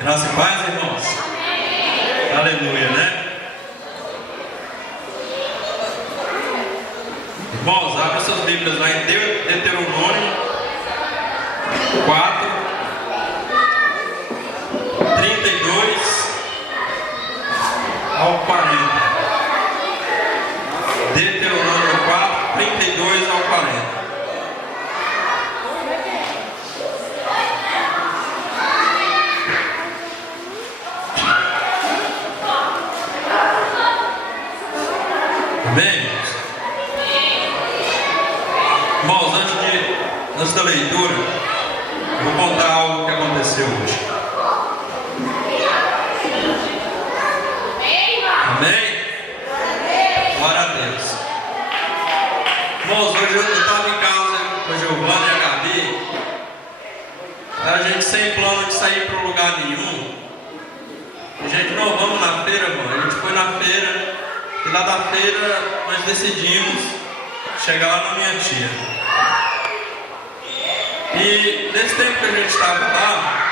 Graça e paz, irmãos. Amém. Aleluia, né? Irmãos, abra suas Bíblias lá em Deuteronômio 4, 32 ao 40. Deuteronômio 4, 32 ao 40. Amém? Irmãos, antes da leitura, eu vou contar algo que aconteceu hoje. Amém? Glória a Deus. Irmãos, hoje eu estava em casa com a Giovana e a Gabi. A gente sem plano de sair para lugar nenhum. A gente, não, vamos na feira, irmão. A gente foi na feira. E lá da feira nós decidimos chegar lá na minha tia. E nesse tempo que a gente estava lá,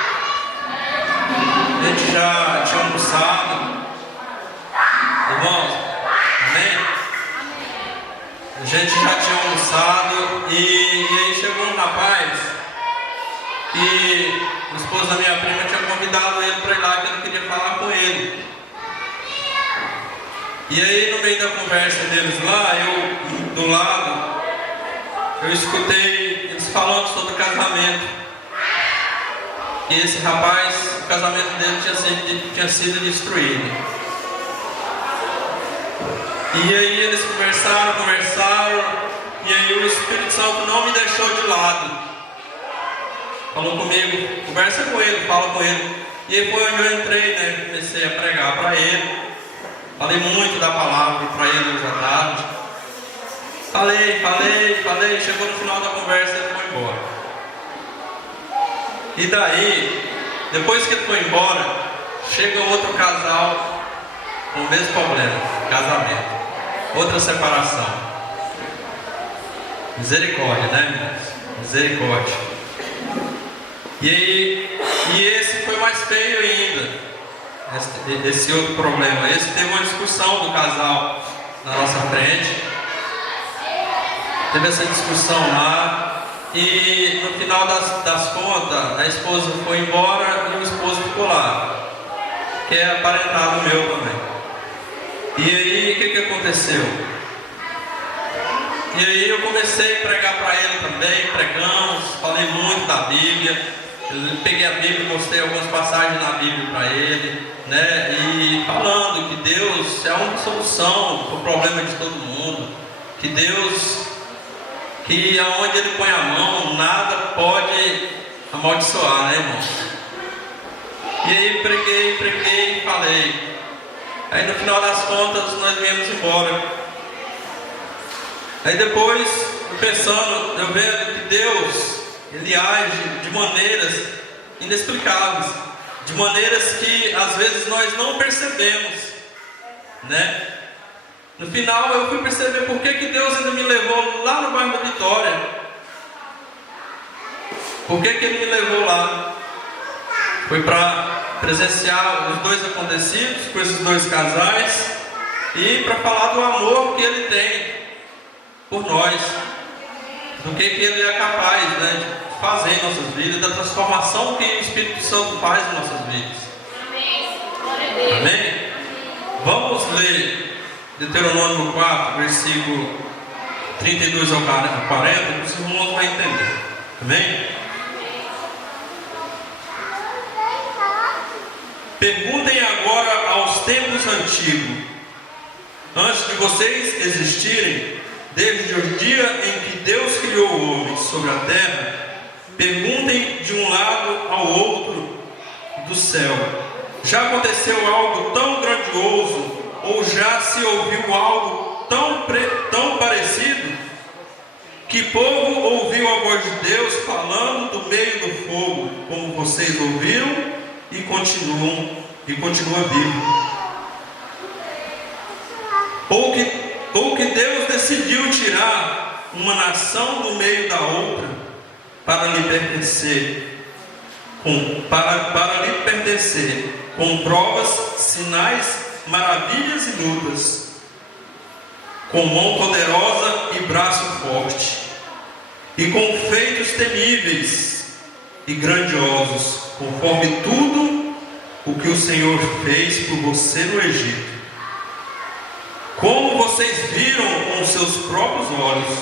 a gente já tinha almoçado. Irmãos, amém? A gente já tinha almoçado e aí chegou um rapaz e o esposo da minha prima tinha convidado ele para ir lá, que ele queria falar com ele. E aí no meio da conversa deles lá, eu do lado, eu escutei eles falando sobre o casamento. E esse rapaz, o casamento dele tinha sido destruído. E aí eles conversaram, e aí o Espírito Santo não me deixou de lado. Falou comigo, conversa com ele, fala com ele. E aí foi onde eu entrei, né? Comecei a pregar para ele. Falei muito da palavra para ele hoje à tarde. Falei. Chegou no final da conversa e ele foi embora. E daí, depois que ele foi embora, chega outro casal com o mesmo problema, casamento. Outra separação. Misericórdia, né, irmãos? Misericórdia. E esse foi mais feio ainda. Esse outro problema. Esse teve uma discussão do casal na nossa frente. Teve essa discussão lá. E no final das contas, a esposa foi embora e o esposo ficou lá, que é aparentado meu também. E aí o que aconteceu? E aí eu comecei a pregar para ele também. Pregamos, falei muito da Bíblia. Eu peguei a Bíblia, mostrei algumas passagens na Bíblia para ele, né? E falando que Deus é uma solução para o problema de todo mundo, que Deus, que aonde Ele põe a mão, nada pode amaldiçoar, né, irmãos? E aí preguei e falei. Aí no final das contas nós viemos embora. Aí depois, eu vendo que Deus, Ele age de maneiras inexplicáveis, de maneiras que às vezes nós não percebemos, né? No final eu fui perceber por que Deus ainda me levou lá no bairro da Vitória. Por que Ele me levou lá? Foi para presenciar os dois acontecidos com esses dois casais e para falar do amor que Ele tem por nós, do que Ele é capaz, né, de fazer em nossas vidas, da transformação que o Espírito Santo faz em nossas vidas. Amém? Vamos ler Deuteronômio 4, versículo 32 ao 40, que os irmãos vão entender. Amém? Perguntem agora aos tempos antigos, antes de vocês existirem, desde o dia em que Deus criou o homem sobre a terra, perguntem de um lado ao outro do céu: já aconteceu algo tão grandioso, ou já se ouviu algo tão parecido? Que povo ouviu a voz de Deus falando do meio do fogo, como vocês ouviram e continua vivo? Ou que Deus decidiu tirar uma nação do meio da outra para lhe pertencer acontecer com provas, sinais, maravilhas e lutas, com mão poderosa e braço forte, e com feitos temíveis e grandiosos, conforme tudo o que o Senhor fez por você no Egito, como vocês viram com seus próprios olhos.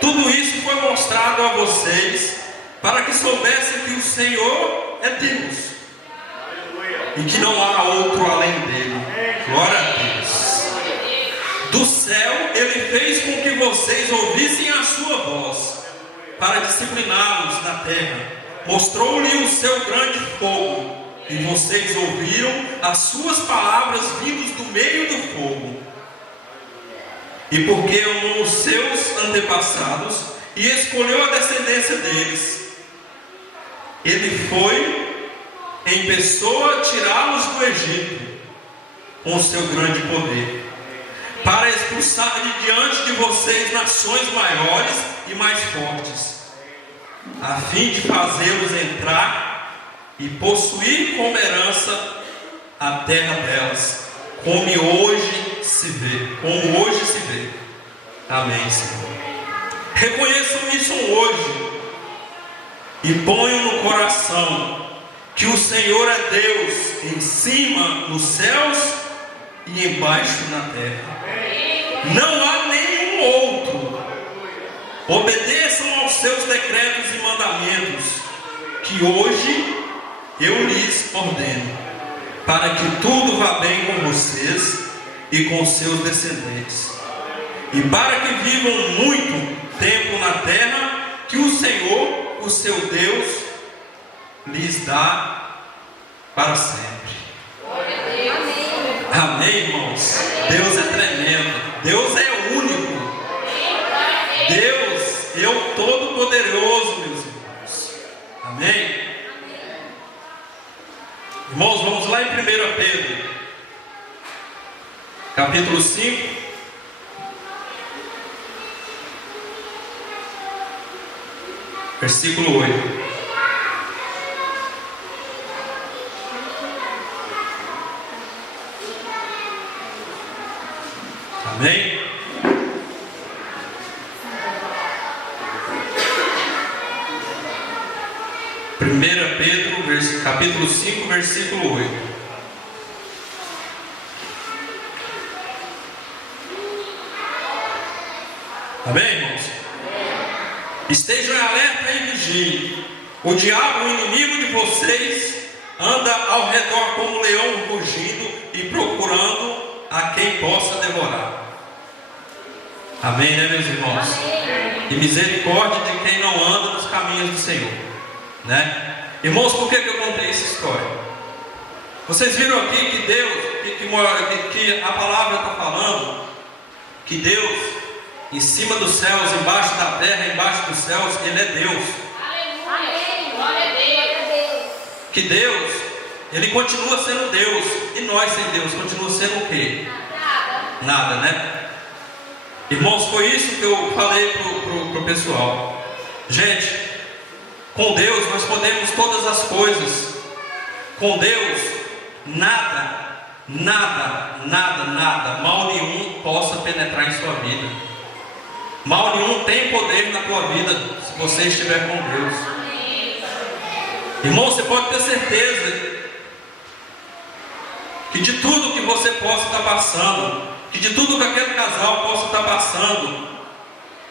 Tudo isso foi mostrado a vocês para que soubessem que o Senhor é Deus e que não há outro além dele. Glória a Deus. Do céu ele fez com que vocês ouvissem a sua voz para discipliná-los na terra. Mostrou-lhe o seu grande fogo, e vocês ouviram as suas palavras vindas do meio do fogo. E porque amou os seus antepassados e escolheu a descendência deles, ele foi em pessoa tirá-los do Egito com o seu grande poder, para expulsar de diante de vocês nações maiores e mais fortes, a fim de fazê-los entrar e possuir como herança a terra delas, como hoje se vê. Amém, Senhor. Reconheçam isso hoje e ponham no coração que o Senhor é Deus em cima nos céus e embaixo na terra. Não há nenhum outro. Obedeçam aos seus decretos e mandamentos, que hoje eu lhes ordeno, para que tudo vá bem com vocês e com seus descendentes, e para que vivam muito tempo na terra que o Senhor, o seu Deus, lhes dá para sempre. Amém, irmãos? Deus é tremendo, Deus é único, Deus é o Todo-Poderoso, meus irmãos. Amém? Irmãos, vamos lá em 1 Pedro, capítulo 5, versículo 8. Amém? Primeira Pedro, capítulo 5, versículo 8. Amém, irmãos? Estejam em alerta e vigiem. O diabo, o inimigo de vocês, anda ao redor como um leão rugindo e procurando a quem possa devorar. Amém, né, meus irmãos? E misericórdia de quem não anda nos caminhos do Senhor, né? Irmãos, por que eu contei essa história? Vocês viram aqui que Deus, que a palavra está falando que Deus, em cima dos céus, embaixo da terra, embaixo dos céus, Ele é Deus. Amém. Glória a Deus. Que Deus, Ele continua sendo Deus. E nós sem Deus, continua sendo o quê? Nada, né? Irmãos, foi isso que eu falei pro pessoal. Gente, com Deus nós podemos todas as coisas. Com Deus, nada, mal nenhum possa penetrar em sua vida. Mal nenhum tem poder na tua vida se você estiver com Deus. Irmão, você pode ter certeza que de tudo que você possa estar passando, que de tudo que aquele casal possa estar passando,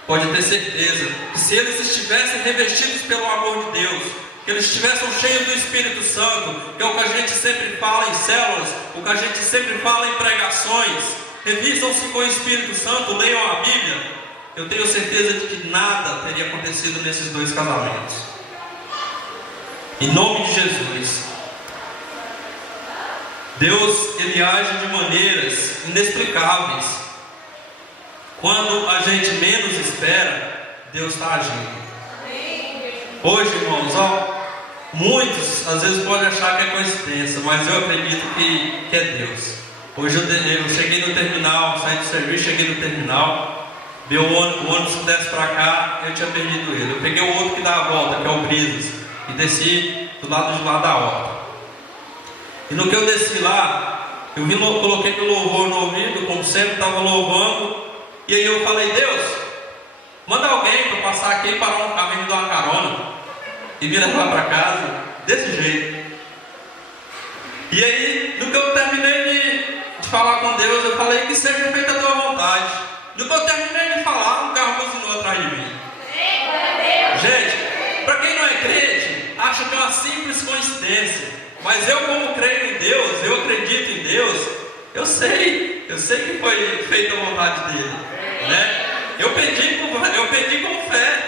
pode ter certeza que se eles estivessem revestidos pelo amor de Deus, que eles estivessem cheios do Espírito Santo, que é o que a gente sempre fala em células, o que a gente sempre fala em pregações, revistam-se com o Espírito Santo, leiam a Bíblia, eu tenho certeza de que nada teria acontecido nesses dois casamentos. Em nome de Jesus. Deus, Ele age de maneiras inexplicáveis. Quando a gente menos espera, Deus está agindo. Hoje, irmãos, muitos às vezes podem achar que é coincidência, mas eu acredito que é Deus. Hoje eu cheguei no terminal, saí do serviço, cheguei no terminal, o ônibus que desce para cá, eu tinha perdido ele. Eu peguei o outro que dá a volta, que é o Brisas, e desci do lado de lá da horta. E no que eu desci lá, coloquei meu louvor no ouvido, como sempre, estava louvando. E aí eu falei: Deus, manda alguém para passar aqui e parar um carro e me dar uma carona e me levar para casa, desse jeito. E aí, no que eu terminei de falar com Deus, eu falei: que seja feita a tua vontade. No que eu terminei de falar, um carro buzinou atrás de mim. Gente, para quem não é crente, acha que é uma simples coincidência. Mas eu, como creio em Deus, eu acredito em Deus, eu sei que foi feita a vontade dele, né? Eu pedi com fé,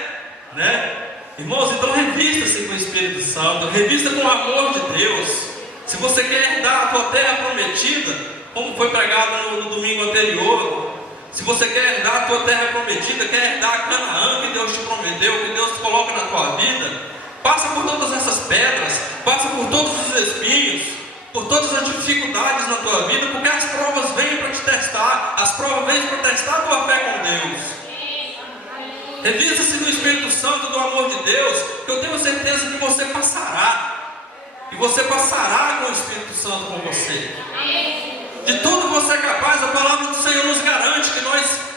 né? Irmãos, então revista-se com o Espírito Santo, revista com o amor de Deus. Se você quer herdar a tua terra prometida, como foi pregado no domingo anterior, se você quer herdar a tua terra prometida, quer herdar a Canaã que Deus te prometeu, que Deus coloca na tua vida, passa por todas essas pedras, passa por todos os espinhos, por todas as dificuldades na tua vida, porque as provas vêm para te testar, as provas vêm para testar a tua fé com Deus. Revista-se no Espírito Santo, do amor de Deus, que eu tenho certeza que você passará. E você passará com o Espírito Santo com você. De tudo que você é capaz, a palavra do Senhor nos garante que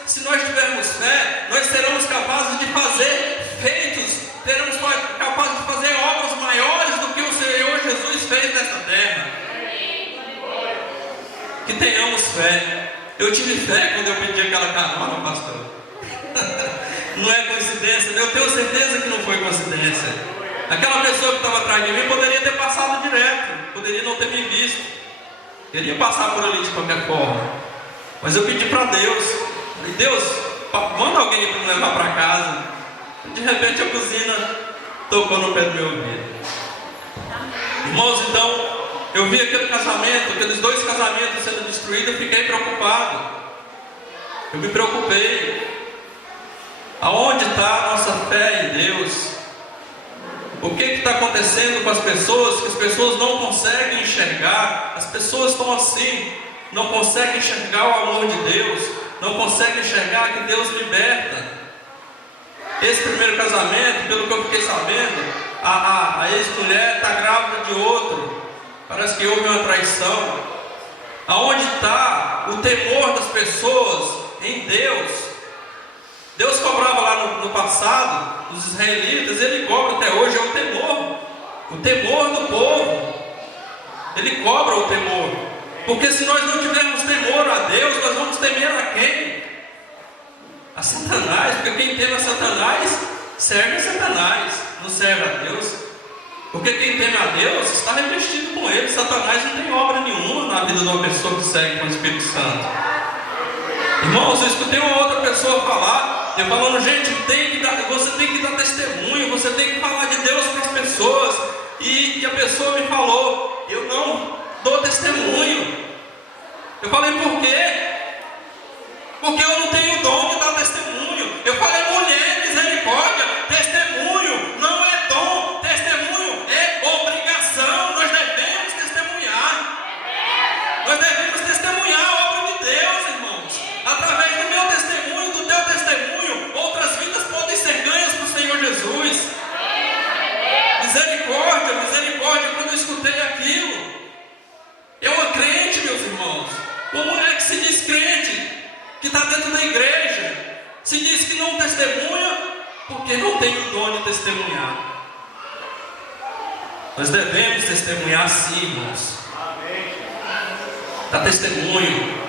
se nós tivermos fé, nós seremos capazes de fazer feitos, seremos capazes de fazer obras maiores do que o Senhor Jesus fez nesta terra. Que tenhamos fé. Eu tive fé quando eu pedi aquela carona, pastor. Não é coincidência, eu tenho certeza que não foi coincidência. Aquela pessoa que estava atrás de mim poderia ter passado direto, poderia não ter me visto, queria passar por ali de qualquer forma. Mas eu pedi para Deus, falei: Deus, manda alguém para me levar para casa. De repente a buzina tocou no pé do meu ouvido. Irmãos, então eu vi aquele casamento, aqueles 2 casamentos sendo destruídos, eu fiquei preocupado. Eu me preocupei. Aonde está a nossa fé em Deus? O que está acontecendo com as pessoas? Que as pessoas não conseguem enxergar. As pessoas estão assim, não conseguem enxergar o amor de Deus, não conseguem enxergar que Deus liberta. Esse primeiro casamento, pelo que eu fiquei sabendo, a ex-mulher está grávida de outro. Parece que houve uma traição. Aonde está o temor das pessoas em Deus? Deus cobrava lá no passado, dos israelitas, Ele cobra até hoje, é o temor do povo. Ele cobra o temor, porque se nós não tivermos temor a Deus, nós vamos temer a quem? A Satanás, porque quem teme a Satanás, serve a Satanás, não serve a Deus. Porque quem teme a Deus, está revestido com Ele. Satanás não tem obra nenhuma na vida de uma pessoa que segue com o Espírito Santo. Irmãos, eu escutei uma outra pessoa falar, eu falando: gente, você tem que dar testemunho, você tem que falar de Deus para as pessoas. E a pessoa me falou: eu não dou testemunho. Eu falei: por quê? Porque eu não tenho o dom de dar testemunho. Eu falei: mulher, misericórdia, testemunho não é dom, testemunho é obrigação. Nós devemos testemunhar. Nós devemos testemunhar a obra de Deus, irmãos. Através do meu testemunho, do teu testemunho, outras vidas podem ser ganhas para o Senhor Jesus. Misericórdia, misericórdia. Quando eu escutei aquilo, é uma crente, meus irmãos, uma mulher que se diz crente, que está dentro da igreja, se diz que não testemunha, porque não tem o dom de testemunhar. Nós devemos testemunhar sim, irmãos. Dar testemunho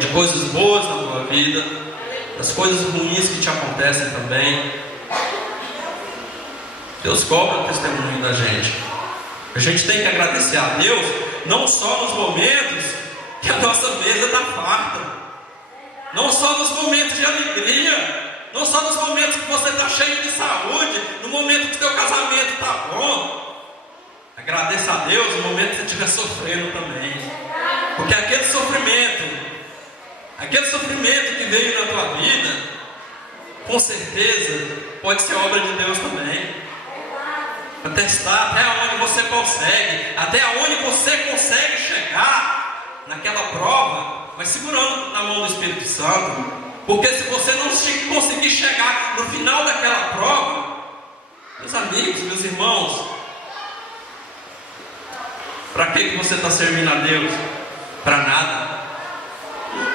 de coisas boas na tua vida, das coisas ruins que te acontecem também. Deus cobra o testemunho da gente. A gente tem que agradecer a Deus, não só nos momentos que a nossa mesa está farta, não só nos momentos de alegria, não só nos momentos que você está cheio de saúde, no momento que o teu casamento está bom. Agradeça a Deus no momento que você estiver sofrendo também, porque aquele sofrimento que veio na tua vida, com certeza pode ser obra de Deus também, para testar até onde você consegue, até onde você consegue chegar naquela prova. Mas segurando na mão do Espírito Santo, porque se você não conseguir chegar no final daquela prova, meus amigos, meus irmãos, Para que você está servindo a Deus? Para nada.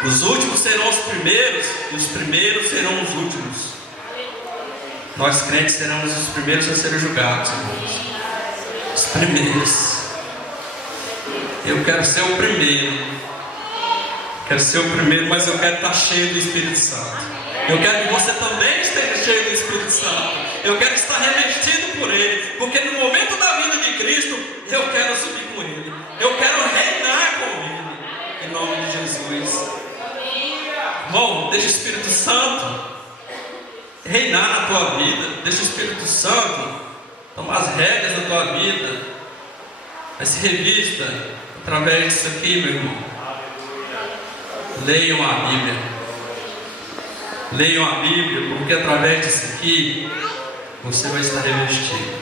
Os últimos serão os primeiros e os primeiros serão os últimos. Nós crentes seremos os primeiros a serem julgados, irmãos. Os primeiros. Eu quero ser o primeiro. Quero ser o primeiro, mas eu quero estar cheio do Espírito Santo. Eu quero que você também esteja cheio do Espírito Santo. Eu quero estar revestido por Ele, porque no momento da vida de Cristo, eu quero subir com Ele. Eu quero reinar com Ele. Em nome de Jesus. Irmão, deixa o Espírito Santo reinar na tua vida. Deixa o Espírito Santo tomar as rédeas da tua vida. Mas se revista através disso aqui, meu irmão. Leiam a Bíblia. Leiam a Bíblia, porque através disso aqui você vai estar revestido.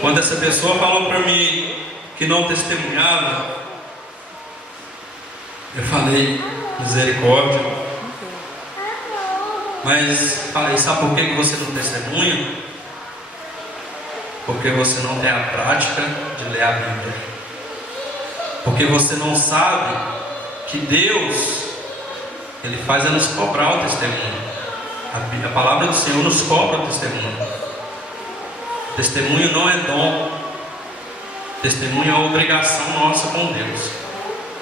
Quando essa pessoa falou para mim que não testemunhava, eu falei, misericórdia. Mas falei, sabe por que você não testemunha? Porque você não tem a prática de ler a Bíblia. Porque você não sabe que Deus, Ele faz nos cobrar o testemunho. A palavra do Senhor nos cobra o testemunho. Testemunho não é dom. Testemunho é obrigação nossa com Deus.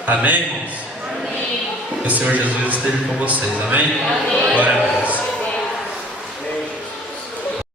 Amém, irmãos? Amém. Que o Senhor Jesus esteja com vocês. Amém? Glória a Deus.